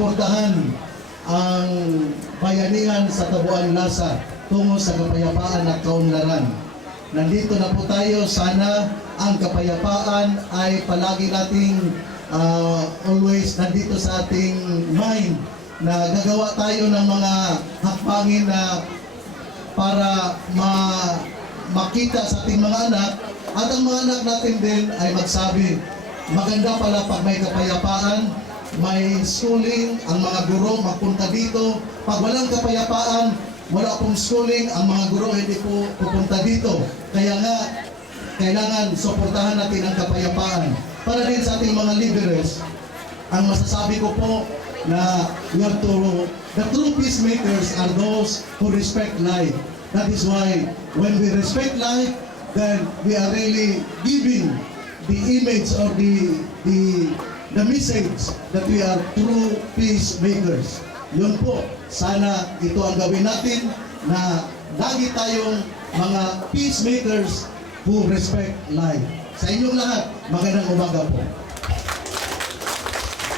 suportahan ang bayanihan sa Tabuan Lasa tungo sa kapayapaan at kaunlaran. Nandito na po tayo. Sana ang kapayapaan ay palagi nating always nandito sa ating mind, na gagawa tayo ng mga hakbangin na para makita sa ating mga anak, at ang mga anak natin din ay magsabi, maganda pala pag may kapayapaan, may schooling, ang mga guro magpunta dito. Pag walang kapayapaan, wala pong schooling, ang mga guro hindi po pupunta dito. Kaya nga, kailangan suportahan natin ang kapayapaan. Para din sa ating mga leaders, ang masasabi ko po na the true peacemakers are those who respect life. That is why when we respect life, then we are really giving the image or the message that we are true peacemakers. Yun po, sana ito ang gawin natin, na lagi tayong mga peacemakers who respect life. Sa inyong lahat, magandang umaga po.